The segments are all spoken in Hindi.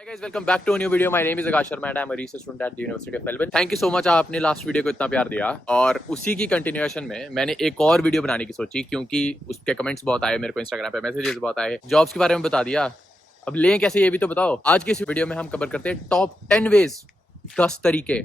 Hi guys, welcome back to a new video. My name is Akash Sharma and I'm a research student at the University of Melbourne. Thank you so much आपने लास्ट वीडियो को इतना प्यार दिया और उसी की कंटिन्यूएशन में मैंने एक और वीडियो बनाने की सोची क्योंकि उसके कमेंट्स बहुत आए मेरे को इंस्टाग्राम पे, मैसेजेस बहुत आए, जॉब्स के बारे में बता दिया, अब लें कैसे ये भी तो बताओ। आज की इस वीडियो में हम कवर करते हैं टॉप 10 वेज, 10 तरीके।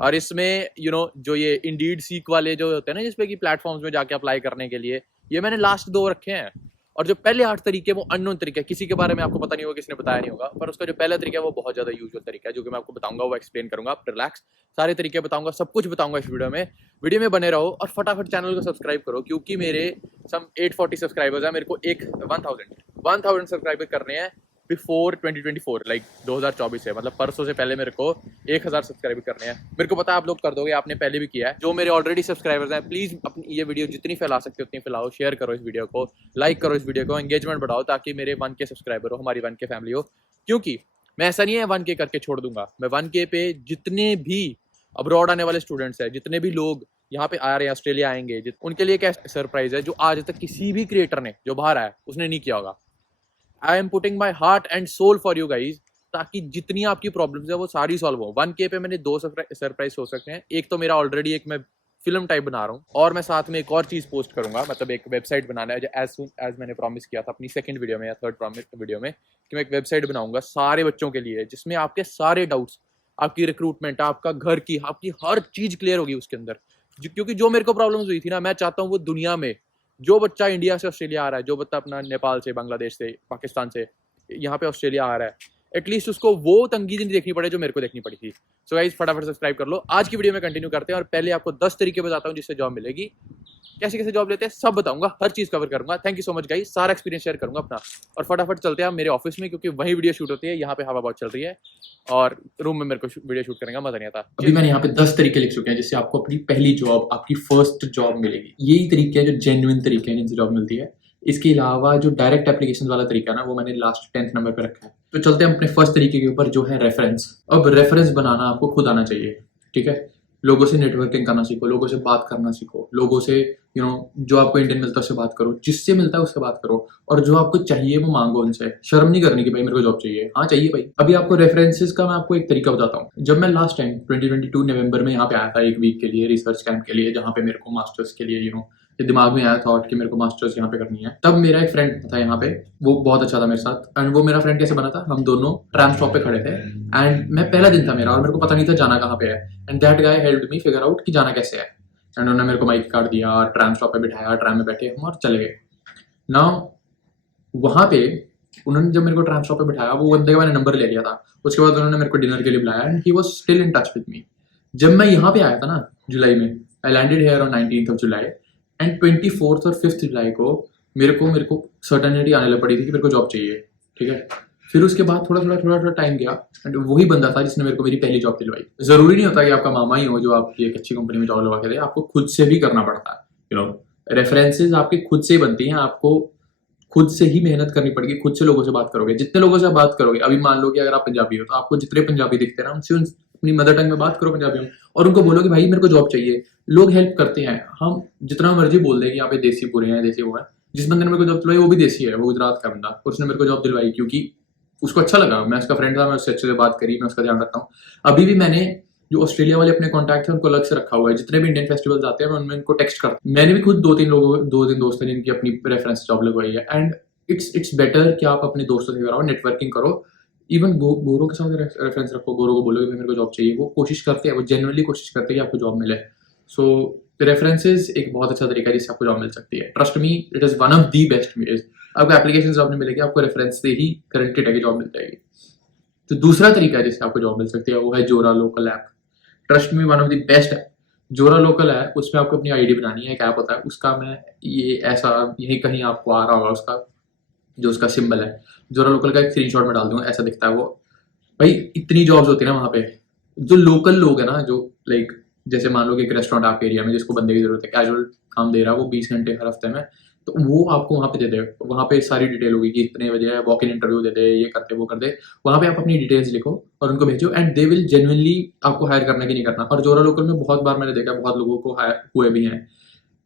और इसमें जो ये इंडीड सीक वाले जो होते हैं ना जिसपे कि प्लेटफॉर्म्स में जाके अप्लाई करने के लिए, ये मैंने लास्ट 2 रखे हैं। और जो पहले 8 तरीके वो अननोन तरीके, किसी के बारे में आपको पता नहीं होगा, किसी ने बताया नहीं होगा, पर उसका जो पहला तरीका है वो बहुत ज्यादा यूजुअल तरीका है जो कि मैं आपको बताऊंगा, वो एक्सप्लेन करूंगा। आप रिलैक्स, सारे तरीके बताऊंगा, सब कुछ बताऊंगा इस वीडियो में बने रहो और फटाफट चैनल को सब्सक्राइब करो क्योंकि मेरे सम 840 सब्सक्राइबर्स हैं। मेरे को एक 1000 सब्सक्राइबर करने हैं बिफोर 2024, लाइक 2024 है, मतलब परसों से पहले मेरे को 1000 सब्सक्राइबर करने हैं। मेरे को पता है आप लोग कर दोगे, आपने पहले भी किया है। जो मेरे ऑलरेडी सब्सक्राइबर्स हैं, प्लीज अपनी ये वीडियो जितनी फैला सकते हो उतनी फैलाओ, शेयर करो इस वीडियो को, लाइक करो इस वीडियो को, एंगेजमेंट बढ़ाओ ताकि मेरे 1K सब्सक्राइबर हो, हमारी 1K फैमिली हो। क्योंकि मैं ऐसा नहीं है 1K करके छोड़ दूंगा, मैं 1K पे जितने भी अब्रॉड आने वाले स्टूडेंट्स हैं, जितने भी लोग यहाँ पे आ रहे हैं, ऑस्ट्रेलिया आएंगे, उनके लिए क्या सरप्राइज है जो आज तक किसी भी क्रिएटर ने जो बाहर आया उसने नहीं किया होगा। I am putting my heart and soul for you guys, ताकि जितनी आपकी प्रॉब्लम्स है वो सारी सॉल्व हो। 1K पे मैंने 2 सरप्राइज हो सकते हैं। एक तो मेरा ऑलरेडी एक मैं फिल्म टाइप बना रहा हूँ और मैं साथ में एक और चीज पोस्ट करूंगा, मतलब एक वेबसाइट बनाना है एज सुन एज मैंने प्रॉमिस किया था अपनी सेकंड वीडियो में या थर्ड वीडियो में कि मैं एक वेबसाइट बनाऊंगा सारे बच्चों के लिए, जिसमें आपके सारे डाउट्स, आपकी रिक्रूटमेंट, आपका घर की, आपकी हर चीज क्लियर होगी उसके अंदर। क्योंकि जो मेरे को प्रॉब्लम्स हुई थी ना, मैं चाहता हूँ वो दुनिया में जो बच्चा इंडिया से ऑस्ट्रेलिया आ रहा है, जो बच्चा अपना नेपाल से, बांग्लादेश से, पाकिस्तान से यहाँ पे ऑस्ट्रेलिया आ रहा है, एटलीस्ट उसको वो तंगी नहीं देखनी पड़े जो मेरे को देखनी पड़ी थी। सो गाइस फटाफट सब्सक्राइब कर लो। आज की वीडियो में कंटिन्यू करते हैं और पहले आपको 10 तरीके बताता हूँ जिससे जॉब मिलेगी। कैसे कैसे जॉब लेते हैं सब बताऊंगा, हर चीज कवर करूंगा। Thank you so much guys, सारा एक्सपीरियंस शेयर करूंगा अपना। और फटाफट चलते हैं मेरे ऑफिस में क्योंकि वही वीडियो शूट होती है, यहाँ पे हवा बहुत चल रही है और रूम में मेरे को वीडियो शूट करने का मजा नहीं आता। अभी मैंने यहाँ पे 10 तरीके लिख चुके हैं जिससे आपको अपनी पहली जॉब, आपकी फर्स्ट जॉब मिलेगी। यही तरीके हैं जो जेन्युइन तरीके हैं जिनसे जॉब मिलती है। इसके अलावा जो डायरेक्ट एप्लीकेशन वाला तरीका है ना, वो मैंने लास्ट 10th नंबर पे रखा है। तो चलते हैं अपने फर्स्ट तरीके के ऊपर जो है रेफरेंस। अब रेफरेंस बनाना आपको खुद आना चाहिए, ठीक है। लोगों से नेटवर्किंग करना सीखो, लोगों से बात करना सीखो, लोगों से जो आपको इंडियन मिलता है उससे बात करो, जिससे मिलता है उससे बात करो, और जो आपको चाहिए वो मांगो उनसे। शर्म नहीं करनी कि भाई मेरे को जॉब चाहिए, हाँ चाहिए भाई। अभी आपको रेफरेंसेस का मैं आपको एक तरीका बताता हूँ। जब मैं लास्ट टाइम 2022 नवंबर में यहाँ पे आया था 1 वीक के लिए, रिसर्च कैंप के लिए, जहाँ पे मेरे को मास्टर्स के लिए ये दिमाग में आया थॉट कि मेरे को मास्टर्स यहाँ पे करनी है, तब मेरा एक फ्रेंड था यहाँ पे, वो बहुत अच्छा था मेरे साथ। एंड वो मेरा फ्रेंड कैसे बना था, हम दोनों ट्राम स्टॉप पे खड़े थे एंड मैं पहला दिन था मेरा और मेरे को पता नहीं था जाना कहाँ पे है। And that guy helped me figure out कि जाना कैसे है। एंड उन्होंने मेरे को माइक कार्ड दिया और ट्राम स्टॉप पे बिठाया, ट्राम में बैठे हम और चले गए। नाउ वहाँ पे उन्होंने जब मेरे को ट्राम स्टॉप पे बिठाया, वो बंदे का मैंने नंबर ले लिया था। उसके बाद उन्होंने मेरे को डिनर के लिए बुलाया and he was still in touch with me. जब मैं यहाँ पे आया था ना जुलाई में, I landed here on 19th of July and 24th और 5th जुलाई को मेरे को सर्टेनिटी आने लग पड़ी थी कि मेरे को जॉब चाहिए, ठीक है। फिर उसके बाद थोड़ा टाइम गया एंड वही बंदा था जिसने मेरे को मेरी पहली जॉब दिलवाई। जरूरी नहीं होता कि आपका मामा ही हो जो आपकी एक अच्छी कंपनी में जॉब लगा के दे, आपको खुद से भी करना पड़ता है। रेफरेंसेस आपकी खुद से ही बनती हैं, आपको खुद से ही मेहनत करनी पड़ेगी, खुद से लोगों से बात करोगे। जितने लोगों से बात करोगे, अभी मान लो कि अगर आप पंजाबी हो तो आपको जितने पंजाबी दिखते हैं ना, उनसे अपनी मदर टंग में बात करो पंजाबी में और उनको बोलो कि भाई मेरे को जॉब चाहिए। लोग हेल्प करते हैं। हम जितना मर्जी बोल दें कि यहाँ पे देसी पूरे हैं, देसी वो है। जिस बंदे ने मेरे को जॉब दिलवाई वो भी देसी है, वो गुजरात का बंदा, उसने मेरे को जॉब दिलवाई क्योंकि उसको अच्छा लगा, मैं उसका फ्रेंड था, मैं उससे अच्छे से बात करी, मैं उसका ध्यान रखता हूँ। अभी भी मैंने जो ऑस्ट्रेलिया वाले अपने कॉन्टैक्ट है उनको अलग से रखा हुआ है। जितने भी इंडियन फेस्टिवल्स आते हैं मैं उनमें उनको टेक्स्ट करता हूँ। मैंने भी खुद 2-3 दोस्त हैं जिनकी अपनी रेफरेंस जॉब लगवाई है। एंड इट्स बेटर कि आप अपने दोस्तों से कराओ, नेटवर्किंग करो। इवन गोरों के साथ रेफरेंस रखो, गोरों को बोलो कि मेरे को जॉब चाहिए। वो कोशिश करते हैं, वो जेन्युइनली कोशिश करते हैं कि आपको जॉब मिले। सो रेफरेंसेस एक बहुत अच्छा तरीका है जिससे आपको जॉब मिल सकती है। Trust me, it is one of the best veg. आपको एप्लीकेशन जॉब नहीं मिलेगी, आपको रेफरेंस से ही गारंटेड है कि जॉब मिल जाएगी। तो दूसरा तरीका है जिससे आपको जॉब मिल सकती है वो है जोरा local app. Trust me, one of the best है जोरा लोकल है। उसमें आपको अपनी आईडी बनानी है, एक ऐप होता है उसका, मैं ये ऐसा यही कहीं आपको आ रहा होगा उसका जो उसका सिंबल है, जोरा लोकल का एक स्क्रीनशॉट में डाल दूंगा, ऐसा दिखता है वो। भाई इतनी जॉब्स होती है ना वहाँ पे, जो लोकल लोग है ना, जो लाइक जैसे मान लो कि एक रेस्टोरेंट आपके एरिया में जिसको बंदे की जरूरत है, कैजुअल काम दे रहा है वो 20 घंटे हर हफ्ते में, तो वो आपको वहाँ पे दे दे। वहाँ पे सारी डिटेल होगी कि इतने बजे वॉक इन इंटरव्यू दे दे, ये करते वो कर दे। वहाँ पे आप अपनी डिटेल्स लिखो और उनको भेजो एंड दे विल जेन्युइनली आपको हायर करना कि नहीं करना। और जोरा लोकल में बहुत बार मैंने देखा, बहुत लोगों को हायर हुए भी हैं।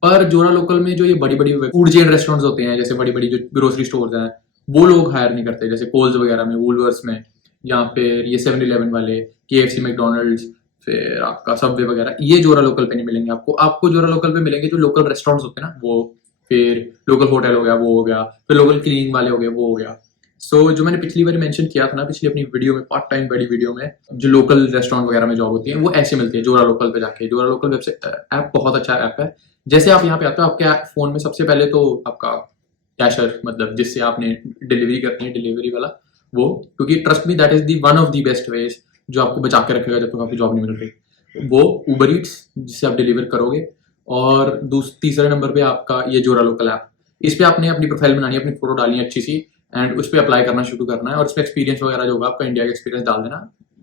पर जोरा लोकल में जो ये बड़ी बड़ी फूड चेन रेस्टोरेंट्स होते हैं, जैसे बड़ी बड़ी जो ग्रोसरी स्टोर्स हैं, वो लोग हायर नहीं करते। जैसे कोल्स वगैरह में, वूलवर्स में, या फिर ये 7-Eleven वाले, KFC, मैकडोनल्ड्स, फिर आपका सबवे वगैरह, ये जोरा लोकल पे नहीं मिलेंगे आपको। आपको जोरा लोकल पे मिलेंगे जो लोकल रेस्टोरेंट्स होते हैं ना वो, फिर लोकल होटल हो गया वो हो गया, फिर लोकल क्लीनिंग वाले हो गए वो हो गया। सो जो मैंने पिछली बार मेंशन किया था ना, पिछली अपनी वीडियो में, पार्ट टाइम बड़ी वीडियो में, जो लोकल रेस्टोरेंट वगैरह में जॉब होती है वो ऐसे मिलती है जोरा लोकल पे जाके। जोरा लोकल वेबसाइट ऐप बहुत अच्छा ऐप है। जैसे आप यहाँ पे आते हो, आपके फोन में सबसे पहले तो आपका कैशर, मतलब जिससे आपने डिलीवरी करनी है, डिलीवरी वाला वो, क्योंकि trust me that is the one of the best veg जो आपको बचा के रखेगा जब तक आपकी जॉब नहीं मिल रही, वो उबर ईट्स जिससे आप डिलीवर करोगे। और तीसरे नंबर पे आपका ये जोरा लोकल ऐप। इस पे आपने अपनी प्रोफाइल बनानी है, अपनी फोटो डालनी है अच्छी सी, एंड उस पर अप्लाई करना शुरू करना है, और उस पर एक्सपीरियंस वगैरह जो होगा आपका इंडिया का एक्सपीरियंस डाल देना।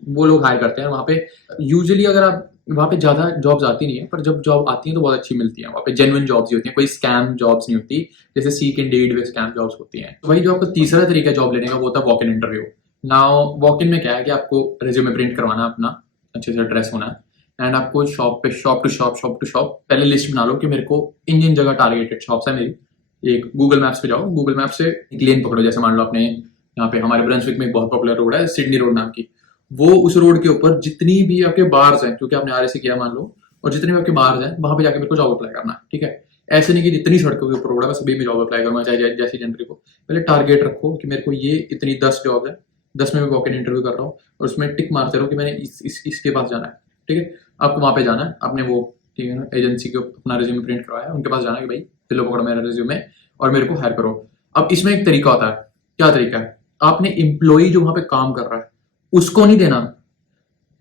वो लोग हायर करते हैं वहाँ पे। यूजुअली अगर आप वहाँ पे ज़्यादा जॉब्स आती नहीं है, पर जब जॉब आती है तो बहुत अच्छी मिलती है। वहाँ पे जेन्युइन जॉब्स ही होती हैं, कोई स्कैम जॉब्स नहीं होती जैसे सीक इंडीड वे स्कैम जॉब्स होती हैं। तो वही जो आपका तीसरा तरीका जॉब लेने का वो होता है walk in interview. Now walk in में क्या है कि आपको रेज्यूमे प्रिंट करवाना अपना, अच्छे से ड्रेस होना है, एंड आपको शॉप टू शॉप पहले लिस्ट बना लो कि मेरे को इन जगह टारगेटेड शॉप्स है मेरी। एक गूगल मैप्स पे जाओ, गूगल मैप से एक लेन पकड़ो। जैसे मान लो आपने यहाँ पे हमारे ब्रंसविक में एक बहुत पॉपुलर रोड है सिडनी रोड नाम की, वो उस रोड के ऊपर जितनी भी आपके बार्स हैं, क्योंकि आपने RSC किया मान लो, और जितने भी आपके बार्स हैं वहां पे जाके मेरे को जॉब अप्लाई करना, ठीक है। ऐसे नहीं कि जितनी सड़कों के ऊपर रोड है सभी में जॉब अप्लाई करूंगा, चाहे जैसी जनवरी को। पहले टारगेट रखो कि मेरे को ये इतनी 10 जॉब है, 10 में मैं वॉक इन इंटरव्यू कर रहा हूँ, और उसमें टिक मारते रहो कि मैंने इसके पास जाना है, ठीक है। आपको वहां पे जाना है, आपने वो, ठीक है ना, एजेंसी को अपना रिज्यूमे प्रिंट करवाया, उनके पास जाना है कि भाई लो पकड़ो मेरा रिज्यूमे और मेरे को हायर करो। अब इसमें एक तरीका होता है। क्या तरीका है? आपने एम्प्लॉई जो वहां पे काम कर रहा है उसको नहीं देना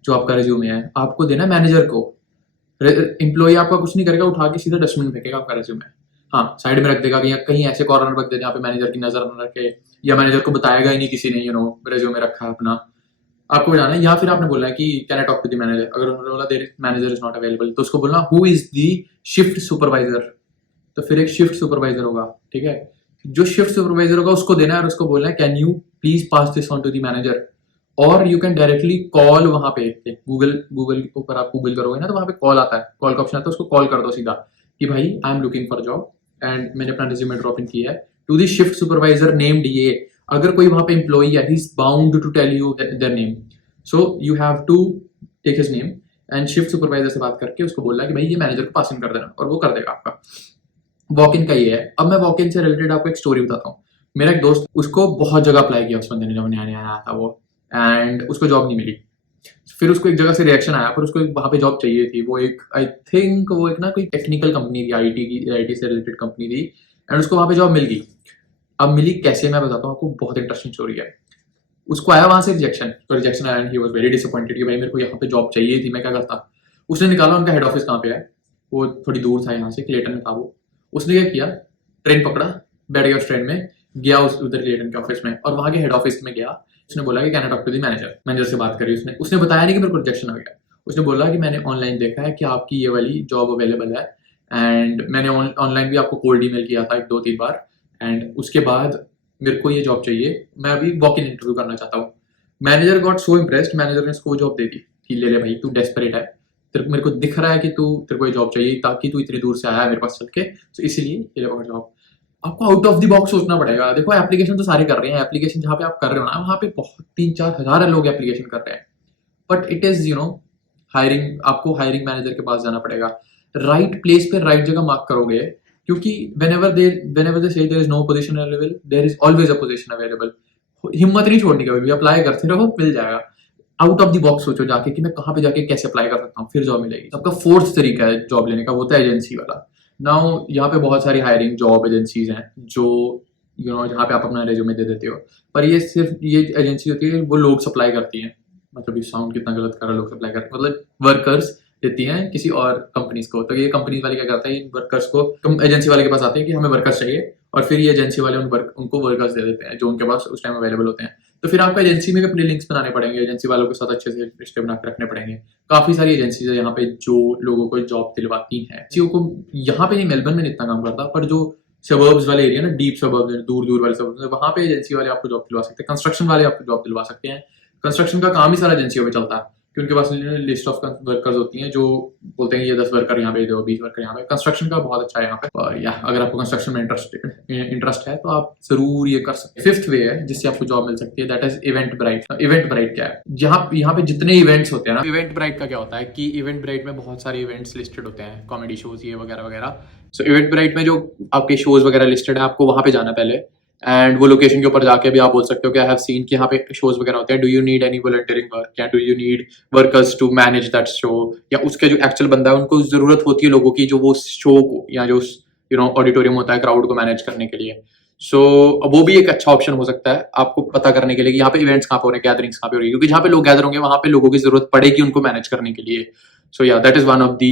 जो आपका रिज्यूमे है, आपको देना मैनेजर को। एम्प्लॉय आपका कुछ नहीं करेगा, उठा के सीधा डस्टबिन में फेंकेगा आपका रिज्यूमे। हाँ, साइड में रख देगा कि कहीं ऐसे कॉर्नर रख दे जहाँ पे मैनेजर की नजर न रखे, या मैनेजर को बताएगा ही नहीं किसी ने रिज्यूमे रखा है अपना। आपको जाना है, या फिर आपने बोलना है कि can I talk to the manager. अगर उन्होंने बोला their manager is not available, तो उसको बोलना who is the shift supervisor. तो फिर एक शिफ्ट सुपरवाइजर होगा, ठीक है। जो शिफ्ट सुपरवाइजर होगा उसको देना है, और उसको बोलना है can you please pass this on to the manager. और यू कैन डायरेक्टली कॉल वहां पे, गूगल के ऊपर आप गूगल करोगे ना तो वहां पे कॉल आता है, कॉल का ऑप्शन आता है, उसको कॉल कर दो सीधा कि भाई I am looking for job and मैंने अपना रिज्यूमे ड्रॉप इन किया है to the shift supervisor named ये। अगर कोई वहां पे एम्प्लॉई है, he is bound to tell you their name, so you have to take his name and shift supervisor से बात करके उसको बोलना है कि भाई ये मैनेजर को पास इन कर देना, और वो कर देगा आपका। वॉक इन का ये है। अब मैं वॉक इन से रिलेटेड आपको एक स्टोरी बताता हूँ। मेरा एक दोस्त, उसको बहुत जगह अप्लाई किया उस बंदे ने जब नया नया आया था वो, एंड उसको जॉब नहीं मिली। फिर उसको एक जगह से रिएक्शन आया, पर उसको वहां पे जॉब चाहिए थी। वो एक, आई थिंक वो एक ना कोई टेक्निकल कंपनी थी, आईटी से रिलेटेड कंपनी थी, एंड उसको वहां पे जॉब मिल गई। अब मिली कैसे, मैं बताता हूँ आपको, बहुत इंटरेस्टिंग स्टोरी है। उसको आया वहां से रिजेक्शन, तो रिजेक्शन आया and he was very disappointed कि भाई मेरे को यहाँ पे जॉब चाहिए थी, मैं क्या करता। उसने निकाला उनका हेड ऑफिस कहाँ पे है, वो थोड़ी दूर था यहाँ से, क्लेटन में था वो। उसने क्या किया, ट्रेन पकड़ा, बैठ गया उस ट्रेन में, गया उधर क्लेटन के ऑफिस में, और वहां के हेड ऑफिस में गया। उसने बोला कि can I talk to the manager से बात करी उसने बताया नहीं कि मेरे को रिजेक्शन आ गया। उसने बोला कि मैंने ऑनलाइन देखा है कि आपकी ये वाली जॉब अवेलेबल है, एंड मैंने ऑनलाइन भी आपको कोल्ड ईमेल किया था 2-3 बार, एंड उसके बाद मेरे को ये जॉब चाहिए, मैं अभी वॉक इन इंटरव्यू करना चाहता हूँ। Manager got so impressed, manager ने इसको जॉब दे दी कि ले ले भाई, तू डेस्परेट है, मेरे को दिख रहा है कि तेरे को ये जॉब चाहिए, ताकि तू इतनी दूर से आया है मेरे पास चल के, तो इसीलिए ये ले जॉब। आपको आउट ऑफ द बॉक्स सोचना पड़ेगा। देखो एप्लीकेशन तो सारे कर रहे हैं, एप्लीकेशन जहाँ पे आप कर रहे हो ना वहाँ पे बहुत 3-4 हजार लोग एप्लीकेशन कर रहे हैं, बट इट इज हायरिंग, आपको हायरिंग मैनेजर के पास जाना पड़ेगा, राइट प्लेस पे राइट जगह मार्क करोगे, क्योंकि whenever they say there is no position available, there is always a position available। हिम्मत नहीं छोड़नी कभी भी, अप्लाई करते रहो, मिल जाएगा। आउट ऑफ द बॉक्स सोचो जाके कि मैं कहाँ पे जाके कैसे अप्लाई कर सकता हूँ, फिर जॉब मिलेगी। आपका फोर्थ तरीका है जॉब लेने का, वो था एजेंसी वाला। नाउ यहाँ पे बहुत सारी हायरिंग जॉब एजेंसीज हैं जो जहाँ पे आप अपना रेज्यूमे दे देते हो, पर ये सिर्फ ये एजेंसी होती है, वो लोग सप्लाई करती हैं, मतलब ये साउंड कितना गलत कर रहा है, लोग सप्लाई करते हैं, मतलब वर्कर्स देती हैं किसी और कंपनीज को। तो ये कंपनीज वाले क्या करते हैं, इन वर्कर्स को एजेंसी वाले के पास आते हैं कि हमें वर्कर्स चाहिए, और फिर ये एजेंसी वाले उनको वर्कर्स दे देते हैं जो उनके पास उस टाइम अवेलेबल होते हैं। तो फिर आपको एजेंसी में भी अपने लिंक्स बनाने पड़ेंगे, एजेंसी वालों के साथ अच्छे से रिश्ते बना के रखने पड़ेंगे। काफी सारी एजेंसीज है यहाँ पे जो लोगों को जॉब दिलवाती हैं। एजेंसियों को यहाँ पे नहीं, मेलबर्न में इतना काम करता, पर जो सबर्ब्स वाले एरिया ना, डीप सबर्ब्स, दूर वाले सबर्ब्स, वहाँ पे एजेंसी वाले आपको जॉब दिलवा सकते हैं। कंस्ट्रक्शन वाले आपको जॉब दिलवा सकते हैं। कंस्ट्रक्शन का काम ही सारा एजेंसियों में चलता है, कि उनके पास लिस्ट ऑफ वर्कर्स होती हैं जो बोलते हैं ये 10 वर्कर यहाँ पे दो, 20 वर्कर यहाँ पे। कंस्ट्रक्शन का बहुत अच्छा है यहाँ पे, और या अगर आपको कंस्ट्रक्शन में इंटरेस्ट है तो आप जरूर ये कर सकते हैं। 5th वे है जिससे आपको जॉब मिल सकती है, that is event bright. Event bright क्या है? यहाँ पे जितने इवेंट्स होते हैं ना, इवेंट ब्राइट का क्या होता है कि इवेंट ब्राइट में बहुत सारे इवेंट्स लिस्टेड होते हैं, कॉमेडी शोज ये वगैरह वगैरह। सो इवेंट ब्राइट में जो आपके शोज वगैरह लिस्टेड है, आपको वहां पे जाना पहले, एंड वो लोकेशन के ऊपर जाके भी आप बोल सकते हो कि आई हैव सीन कि यहाँ पे शोज वगैरह होते हैं, do you need any volunteering work, या do you need workers to manage that show, या उसके जो एक्चुअल बंदा है उनको जरूरत होती है लोगों की जो वो शो को या जो ऑडिटोरियम होता है क्राउड को मैनेज करने के लिए। सो वो भी एक अच्छा ऑप्शन हो सकता है आपको पता करने के लिए कि यहाँ पे इवेंट्स कहाँ पे हो रहे हैं, गैदरिंग्स कहाँ पे हो रही है, क्योंकि जहाँ पे लोग गैदर होंगे वहाँ पे लोगों की जरूरत पड़ेगी उनको मैनेज करने के लिए। So yeah that is one of the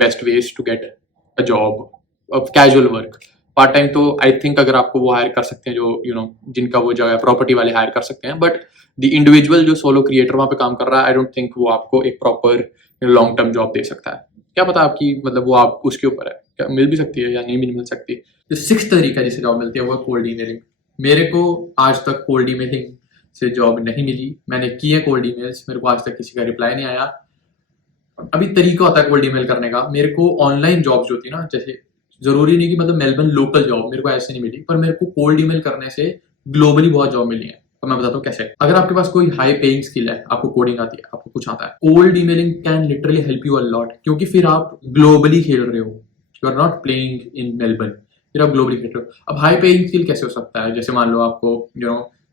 best ways to get a job of casual work. Part time तो आई थिंक अगर आपको वो हायर कर सकते हैं जो जिनका वो जगह प्रॉपर्टी वाले हायर कर सकते हैं, बट द इंडिविजुअल जो सोलो क्रिएटर वहाँ पे काम कर रहा है, आई डोंट थिंक वो आपको एक प्रॉपर लॉन्ग टर्म जॉब दे सकता है। क्या पता आपकी मतलब वो आप उसके ऊपर है, क्या मिल भी सकती है या नहीं भी मिल सकती। जो 6th तरीका जिससे जॉब मिलती है वो है कोल्ड ईमेलिंग। मेरे को आज तक कोल्ड ईमेलिंग से जॉब नहीं मिली। मैंने किए कोल्ड ईमेल्स, मेरे को आज तक किसी का रिप्लाई नहीं आया। अभी तरीका होता है कोल्ड ईमेल करने का। मेरे को ऑनलाइन जॉब्स जो होती है ना, जैसे जरूरी नहीं कि मतलब मेलबर्न लोकल जॉब मेरे को ऐसे नहीं मिली, पर मेरे को कोल्ड ईमेल करने से ग्लोबली बहुत जॉब मिली है। तो मैं बताता हूँ कैसे। अगर आपके पास कोई हाई पेइंग स्किल है, आपको कोडिंग आती है, आपको कुछ आता है, cold emailing can literally help you a lot, क्योंकि फिर आप ग्लोबली खेल रहे हो, you are not playing in Melbourne, फिर आप ग्लोबली खेल रहे हो। अब हाई पेइंग स्किल कैसे हो सकता है? जैसे मान लो आपको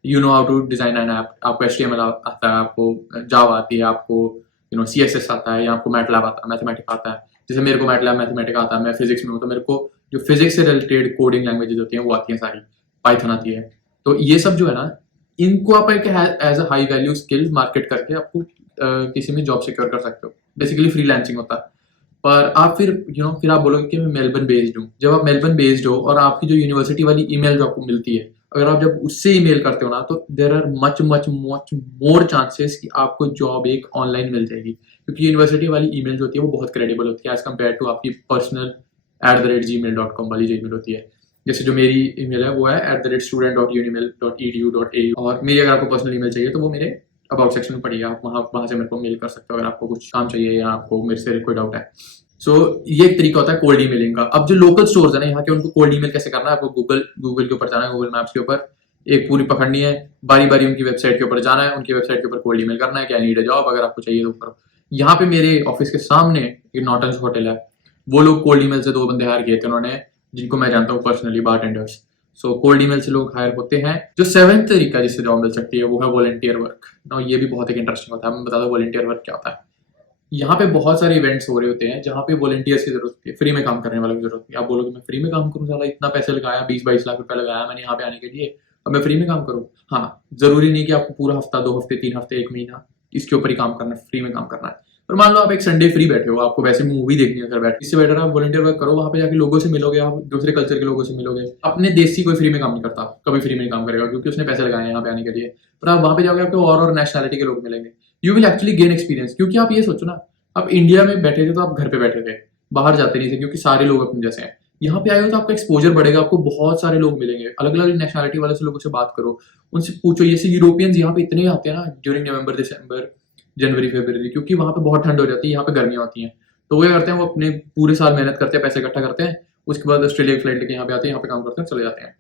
you know how to design an app, आपको HTML आता है, आपको जावा आती है, आपको CSS आता है, या आपको मैटलैब आता है, मैथमेटिक्स आता है। जैसे मेरे को मैटलैब मैथमेटिक्स आता है, मैं फिजिक्स में हूँ, तो मेरे को जो फिजिक्स से रिलेटेड कोडिंग लैंग्वेजेस होती हैं वो आती हैं सारी, पाइथन आती है। तो ये सब जो है ना, इनको आप एक as a high value skill market करके आपको किसी में जॉब सिक्योर कर सकते हो। बेसिकली फ्रीलांसिंग होता है। पर आप फिर फिर आप बोलोगे कि मैं मेलबर्न बेस्ड हूँ। जब आप मेलबर्न बेस्ड हो और आपकी जो यूनिवर्सिटी वाली ईमेल जो आपको मिलती है, अगर आप जब उससे ईमेल करते हो ना, तो there are much much much more chances कि आपको जॉब एक ऑनलाइन मिल जाएगी, क्योंकि यूनिवर्सिटी वाली ईमेल जो होती है वो बहुत क्रेडिबल होती है एज कम्पेयर टू आपकी पर्सनल @gmail.com वाली जो ईमेल होती है। जैसे जो मेरी ईमेल है वो है @student.unimel.edu.au, और मेरी अगर आपको पर्सनल ईमेल चाहिए तो वो मेरे अबाउट सेक्शन में पड़ी है, आप वहाँ से मेरे को मेल कर सकते हो अगर आपको कुछ काम चाहिए या आपको मेरे से कोई डाउट है। सो ये एक तरीका होता है कोल्ड ईमेलिंग का। अब जो लोकल स्टोर्स है ना यहाँ के, उनको कोल्ड ईमेल कैसे करना है, आपको गूगल के ऊपर जाना है, गूगल मैप्स के ऊपर एक पूरी पकड़नी है, बारी बारी उनकी वेबसाइट के ऊपर जाना है, उनकी वेबसाइट के ऊपर कोल्ड ईमेल करना है कि आई नीड अ जॉब, अगर आपको चाहिए तो करो। यहाँ पे मेरे ऑफिस के सामने एक नॉटन्स होटल है, वो लोग कोल्ड ईमेल से 2 बंदे हायर किए थे उन्होंने, जिनको मैं जानता हूँ personally, bartenders. So cold email से लोग हायर होते हैं। जो 7th तरीका जिससे जॉब मिल सकती है वो है वॉलंटियर वर्क। ना ये भी बहुत एक इंटरेस्टिंग होता है। मैं बता दूं वॉलंटियर वर्क क्या होता है। यहाँ पे बहुत सारे इवेंट्स हो रहे होते हैं जहाँ पे वॉलंटियर्स की जरूरत होती है, फ्री में काम करने वालों की जरूरत होती है। आप बोलोगे मैं फ्री में काम करूँ, साला इतना पैसे लगाया, 20-22 लाख रुपया लगाया मैंने यहाँ पे आने के लिए, अब मैं फ्री में काम करूँ। हाँ, जरूरी नहीं कि आपको पूरा हफ्ता, 2 हफ्ते, 3 हफ्ते, 1 महीना इसके ऊपर ही काम करना है, फ्री में काम करना है। पर मान लो आप एक संडे फ्री बैठे हो, आपको वैसे मूवी देखनी है घर बैठ, इससे बेटर आप वॉलंटियर वर्क करो, वहाँ पे जाके लोगों से मिलोगे, आप दूसरे कल्चर के लोगों से मिलोगे। अपने देश की कोई फ्री में काम नहीं करता, कभी फ्री में काम करेगा क्योंकि उसने पैसे लगाए हैं यहाँ पे आने के लिए। पर आप वहाँ पे जाओगे आपको और नेशनैलिटी के लोग मिलेंगे, you will actually gain experience. क्योंकि आप ये सोचो ना, आप इंडिया में बैठे थे तो आप घर पे बैठे थे, बाहर जाते नहीं थे क्योंकि सारे लोग अपने जैसे हैं। यहाँ पे आए हो तो आपका एक्सपोजर बढ़ेगा, आपको बहुत सारे लोग मिलेंगे, अलग अलग नेशनैलिटी वाले से लोगों से बात करो, उनसे पूछो। जैसे यूरोपियंस यहाँ पे इतने आते हैं ना ड्यूरिंग नवंबर, दिसंबर, जनवरी, फरवरी, क्योंकि वहाँ पे बहुत ठंड हो जाती है, यहाँ पे गर्मियाँ होती हैं। तो वो करते हैं, वो अपने पूरे साल मेहनत करते हैं, पैसे इकट्ठा करते हैं, उसके बाद ऑस्ट्रेलिया की फ्लाइट लेके यहाँ पे आते हैं, यहाँ पे काम करते हैं, चले जाते हैं।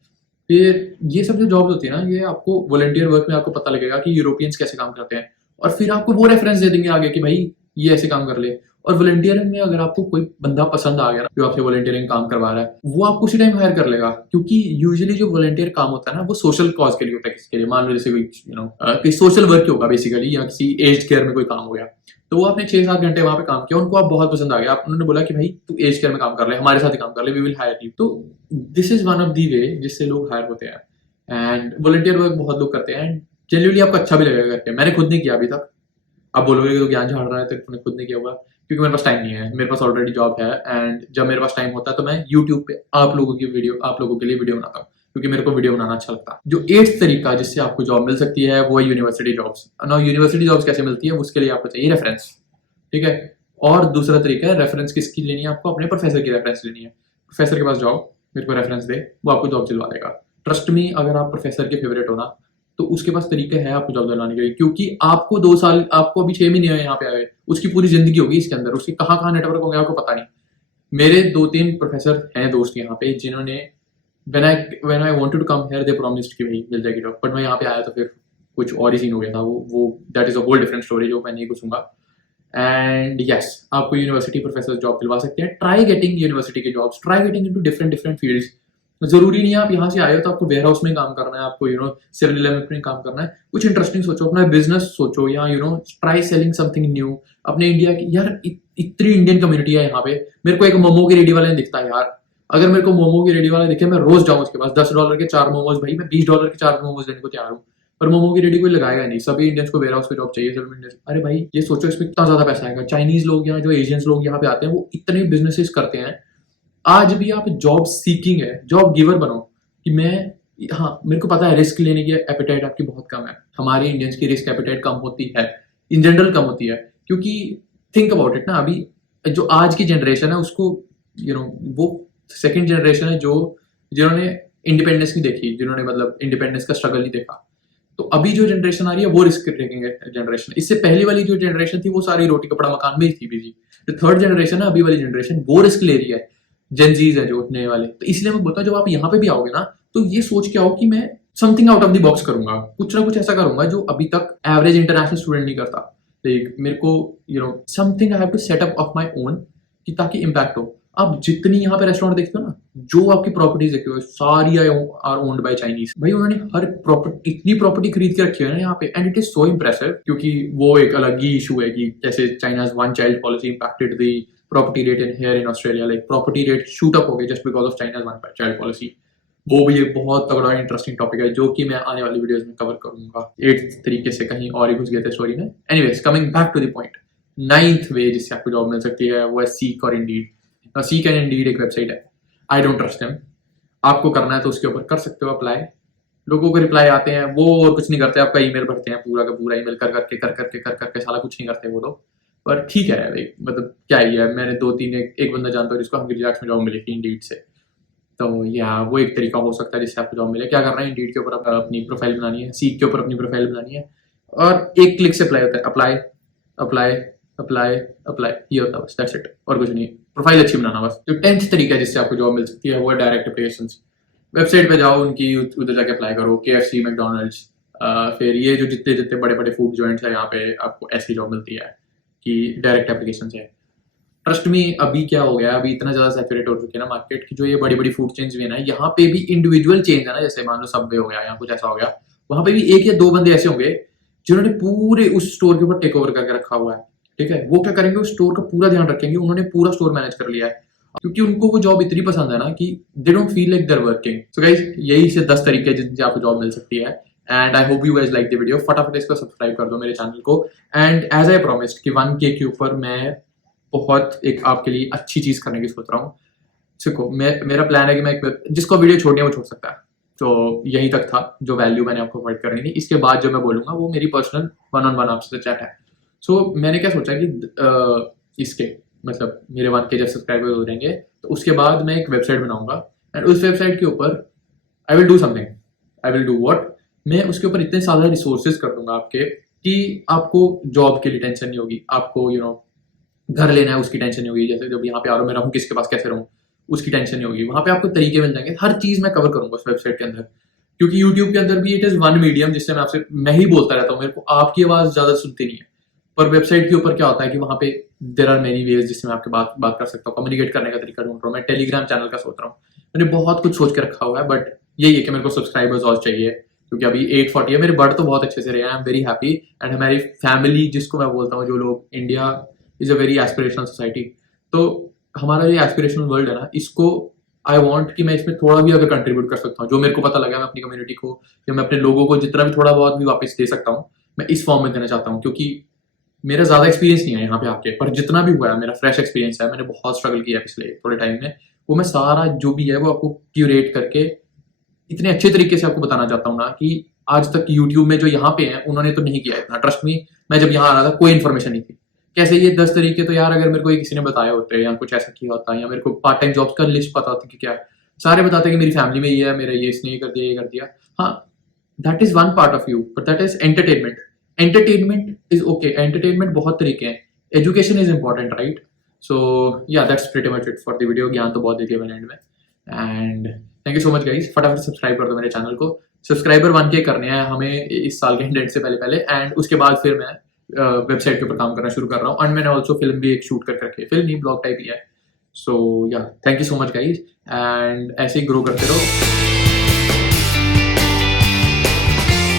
फिर ये सब जो जॉब्स होती है ना, ये आपको वॉलंटियर वर्क में आपको पता लगेगा कि यूरोपियंस कैसे काम करते हैं, और फिर आपको वो रेफरेंस दे देंगे आगे कि भाई ये ऐसे काम कर ले। और वॉलंटियरिंग में अगर आपको कोई बंदा पसंद आ गया ना जो आपसे वॉलंटियरिंग काम करवा रहा है, वो आपको उसी टाइम हायर कर लेगा। क्योंकि यूजुअली जो वॉलंटियर काम होता है ना, वो सोशल कॉज के लिए होता है। किसके लिए? मान लो जैसे कोई सोशल वर्क होगा बेसिकली, या किसी एज केयर में कोई काम हो गया, तो वो आपने 6-7 घंटे वहां पे काम किया, उनको आप बहुत पसंद आ गया, आप उन्होंने बोला कि भाई तू एज केयर में काम कर ले, हमारे साथ ही काम कर ले, वी विल हायर यू। तो this is one of the way जिससे लोग हायर होते हैं। एंड वॉलंटियर वर्क बहुत लोग करते हैं, एंड जेन्युइनली आपको अच्छा भी लगेगा करके। मैंने खुद नहीं किया अभी तक। आप बोलोगे कि तो ज्ञान झाड़ रहा है, तो तुमने खुद नहीं किया होगा, क्योंकि मेरे पास टाइम नहीं है, मेरे पास ऑलरेडी जॉब है। एंड जब मेरे पास टाइम होता है तो मैं यूट्यूब पे आप लोगों के लिए वीडियो बनाता हूँ, क्योंकि मेरे को वीडियो बनाना अच्छा लगता है। जो 8th तरीका जिससे आपको जॉब मिल सकती है वो है यूनिवर्सिटी जॉब्स। ना यूनिवर्सिटी जॉब्स कैसे मिलती है, उसके लिए आपको चाहिए रेफरेंस, ठीक है। और दूसरा तरीका है रेफरेंस किसकी लेनी है, आपको अपने प्रोफेसर की रेफरेंस लेनी है। प्रोफेसर के पास जाओ, मेरे को रेफरेंस दे, वो आपको जॉब दिलवा देगा। ट्रस्ट मी, अगर आप प्रोफेसर के फेवरेट हो ना, तो उसके पास तरीका है आपको जॉब दिलाने के लिए, क्योंकि आपको 2 साल, आपको अभी 6 महीने हुए यहाँ पे आए, उसकी पूरी जिंदगी होगी इसके अंदर, उसके कहाँ कहाँ नेटवर्क हो गया आपको पता नहीं। मेरे 2-3 प्रोफेसर हैं दोस्त यहाँ पे जिन्होंने when I wanted to come here they promised कि भाई मिल जाएगी जॉब, बट मैं यहाँ पे आया तो फिर कुछ और ही सीन हो गया था। वो that is a whole different story जो मैं नहीं घुसूंगा। एंड यस, आपको यूनिवर्सिटी प्रोफेसर जॉब दिलवा सकते हैं। ट्राई गेटिंग यूनिवर्सिटी के jobs, try getting into different fields. जरूरी नहीं है आप यहाँ से आए हो तो आपको वेयर हाउस में काम करना है, आपको 7-Eleven में काम करना है। कुछ इंटरेस्टिंग सोचो, अपना बिजनेस सोचो, या ट्राई सेलिंग समथिंग न्यू। अपने इंडिया की यार इतनी इंडियन कम्युनिटी है यहाँ पे। मेरे को एक मोमो की रेडी वाले ने दिखता है यार, अगर मेरे को मोमो की रेडी वाला दिखे मैं रोज जाऊँ उसके पास। $10 के 4 मोमोज, भाई मैं $20 के 4 मोमोज देने को तैयार हूँ, पर मोमो की रेडी कोई लगाएगा नहीं। सभी इंडियंस को वेयर हाउस पे जॉब चाहिए, सभी इंडियंस। अरे भाई ये सोचो इसमें कितना ज्यादा पैसा आएगा। चाइनीज लोग या जो एशियंस लोग यहाँ पे आते हैं वो इतने बिजनेसेस करते हैं। आज भी आप जॉब सीकिंग है, जॉब गिवर बनो कि मैं, हाँ मेरे को पता है रिस्क लेने की एपेटाइट आपकी बहुत कम है। हमारे इंडियंस की रिस्क एपेटाइट कम होती है, इन जनरल कम होती है, क्योंकि थिंक अबाउट इट ना, अभी जो आज की जनरेशन है उसको वो सेकंड जनरेशन है जो जिन्होंने इंडिपेंडेंस नहीं देखी, जिन्होंने मतलब इंडिपेंडेंस का स्ट्रगल नहीं देखा। तो अभी जो जनरेशन आ रही है वो रिस्क टेकिंग जनरेशन। इससे पहले वाली जो जनरेशन थी वो सारी रोटी कपड़ा मकान में ही थी बिजी। जो थर्ड जनरेशन है अभी वाली जनरेशन, वो रिस्क ले रही है, जेनजीज है जो नए वाले। तो इसलिए मैं बोलता हूँ जब आप यहाँ पे भी आओगे ना तो ये सोच के आओ कि मैं something out of the box करूंगा, कुछ ना कुछ ऐसा करूंगा जो अभी तक एवरेज इंटरनेशनल स्टूडेंट नहीं करता। लाइक मेरे को something I have to set up of my own, कि ताकि इम्पैक्ट हो। आप जितनी यहाँ पे रेस्टोरेंट देखते हो ना, जो आपकी प्रॉपर्टीज देखते हो सारी आर ओन्ड बाय चाइनीज। भाई उन्होंने हर प्रॉपर्टी, इतनी प्रॉपर्टी खरीद के रखी है ना यहाँ पे, and it is so impressive. क्योंकि वो एक अलग ही इशू है कि जैसे China's 1 child policy impacted the property rate in here in Australia. Like property rate shoot up हो गए just because of China's 1 child policy. वो भी एक बहुत तगड़ा इंटरेस्टिंग टॉपिक है जो कि मैं आने वाली वीडियोस में कवर करूंगा। 8th तरीके से कहीं और ही घुस गए थे स्टोरी में। Anyways, coming back to the point, 9th way जिससे आपको जॉब मिल सकती है वो है सीक और इंडीड। सीक एंड इंडीड एक वेबसाइट है, आई डोंट ट्रस्ट देम। आपको करना है तो उसके ऊपर कर सकते हो अप्लाई। लोगों को रिप्लाई आते हैं, वो और कुछ नहीं करते, आपका ईमेल भरते हैं पूरा का पूरा ईमेल कर करके साला कुछ नहीं करते वो लोग। पर ठीक है, मतलब क्या ही है। मैंने 2-3 एक बंदा जानता हूँ जिसको हंगरी जैक्स में जॉब मिली थी इंडीड से। तो या वो एक तरीका हो सकता है जिससे आपको जॉब मिले। क्या करना है, इंडीड के ऊपर अपनी प्रोफाइल बनानी है, सीक के ऊपर अपनी प्रोफाइल बनानी है, और एक क्लिक से अप्लाई होता है। अप्लाई अप्लाई अप्लाई अप्लाई, ये होता है बस, दैट्स इट, और कुछ नहीं। प्रोफाइल अच्छी बनाना बस। जो 10th तरीका है जिससे आपको जॉब मिल सकती है वो है डायरेक्ट एप्लीकेशंस। वेबसाइट पे जाओ, उनकी उधर जाके अप्लाई करो, KFC, मैकडोनल्ड्स, फिर ये जो जितने जितने बड़े बड़े फूड जॉइंट्स है यहाँ पे आपको ऐसी जॉब मिलती है कि डायरेक्ट एप्लीकेशन है। ट्रस्ट मी, अभी क्या हो गया, अभी इतना ज्यादा सैचुरेट हो चुकी है ना मार्केट की, जो ये बड़ी बड़ी फूड चेन्स भी है ना, यहाँ पे भी इंडिविजुअल चेन्स है ना, जैसे मान लो सबवे हो गया या कुछ ऐसा हो गया, वहां पे भी 1 या 2 बंदे ऐसे होंगे जिन्होंने पूरे उस स्टोर के ऊपर टेक ओवर करके रखा हुआ है। ठीक है, वो क्या करेंगे, उस स्टोर का पूरा ध्यान रखेंगे, उन्होंने पूरा स्टोर मैनेज कर लिया है, क्योंकि उनको वो जॉब इतनी पसंद है ना कि they don't feel like they're working. So guys, यही से 10 तरीके जिनसे आपको जॉब मिल सकती है। And I hope you guys like the video. फटाफट इसको सब्सक्राइब कर दो मेरे चैनल को। एंड एज आई प्रॉमिस्ड कि 1K के ऊपर मैं बहुत एक आपके लिए अच्छी चीज करने की सोच रहा हूँ। देखो, मेरा प्लान है कि मैं जिसको वीडियो छोड़नी है वो छोड़ सकता है। तो यही तक था जो वैल्यू मैंने आपको प्रोवाइड करनी थी। इसके बाद जो मैं बोलूंगा वो मेरी पर्सनल 1-on-1 आपसे चैट है। सो मैंने क्या सोचा कि इसके मतलब मेरे 1K जब सब्सक्राइबर्स हो जाएंगे तो उसके बाद मैं एक वेबसाइट बनाऊंगा, एंड उस वेबसाइट के ऊपर I will do something. I will do what, मैं उसके ऊपर इतने सारे रिसोर्सेज कर दूंगा आपके कि आपको जॉब के लिए टेंशन नहीं होगी। आपको घर लेना है उसकी टेंशन नहीं होगी, जैसे जब यहाँ पे आ रहा हूँ मैं रहूँ किसके पास कैसे रहूँ उसकी टेंशन नहीं होगी। वहां पे आपको तरीके मिल जाएंगे, हर चीज मैं कवर करूंगा उस वेबसाइट के अंदर। क्योंकि यूट्यूब के अंदर भी इट इज वन मीडियम जिससे मैं ही बोलता रहता हूँ, मेरे को आपकी आवाज ज्यादा सुनती नहीं है। पर वेबसाइट के ऊपर क्या होता है कि वहां पे देयर आर मेनी वेज जिससे मैं आपके बात कर सकता हूँ। कम्युनिकेट करने का तरीका ढूंढ रहा हूँ मैं, टेलीग्राम चैनल का सोच रहा हूँ। मैंने बहुत कुछ सोच के रखा हुआ है, बट यही है कि मेरे को सब्सक्राइबर्स और चाहिए, क्योंकि अभी 840 है। मेरे बढ़ तो बहुत अच्छे से रहे, I am very happy. And हमारी फैमिली जिसको मैं बोलता हूँ, जो लोग, India is a very aspirational society. तो हमारा जो एस्पिरेशनल वर्ल्ड है ना, इसको आई वांट कि मैं इसमें थोड़ा भी अगर कंट्रीब्यूट कर सकता हूँ, जो मेरे को पता लगा मैं अपनी कम्युनिटी को या मैं अपने लोगों को जितना भी थोड़ा बहुत भी वापस दे सकता हूँ, मैं इस फॉर्म में देना चाहता हूँ। क्योंकि मेरा ज्यादा एक्सपीरियंस नहीं है यहाँ पे आके, पर जितना भी हुआ है मेरा फ्रेश एक्सपीरियंस है। मैंने बहुत स्ट्रगल किया पिछले थोड़े टाइम में, वो मैं सारा जो भी है वो आपको क्यूरेट करके इतने अच्छे तरीके से आपको बताना चाहता हूँ ना, कि आज तक यूट्यूब में जो यहाँ पे हैं उन्होंने तो नहीं किया इतना। ट्रस्ट मी, मैं जब यहाँ आ रहा था कोई इन्फॉर्मेशन नहीं थी। कैसे ये 10 तरीके तो यार अगर मेरे को किसी ने बताया होते या कुछ ऐसा किया होता, या मेरे को पार्ट टाइम जॉब्स का लिस्ट पता होता कि क्या है, सारे बताते कि मेरी फैमिली में ये है, मेरा ये इसने ये कर दिया, ये कर दिया। हाँ, that is one part of you, but that is entertainment. Entertainment is okay, entertainment बहुत तरीके हैं, एजुकेशन इज इंपॉर्टेंट, राइट? सो या that's pretty much it for the video. ज्ञान तो बहुत दे दिया मैंने एंड में. And thank you so much guys. फटाफट सब्सक्राइब कर दो मेरे चैनल को. सब्सक्राइबर 1K करने हैं हमें इस साल के एंड से पहले एंड उसके बाद फिर मैं वेबसाइट के ऊपर काम करना शुरू कर रहा हूँ. एंड मैंने ऑल्सो फिल्म भी एक शूट करके रखी है, फिल्म नहीं ब्लॉग टाइप ही है. सो या thank you so much guys, and ऐसे ही ग्रो करते रहो.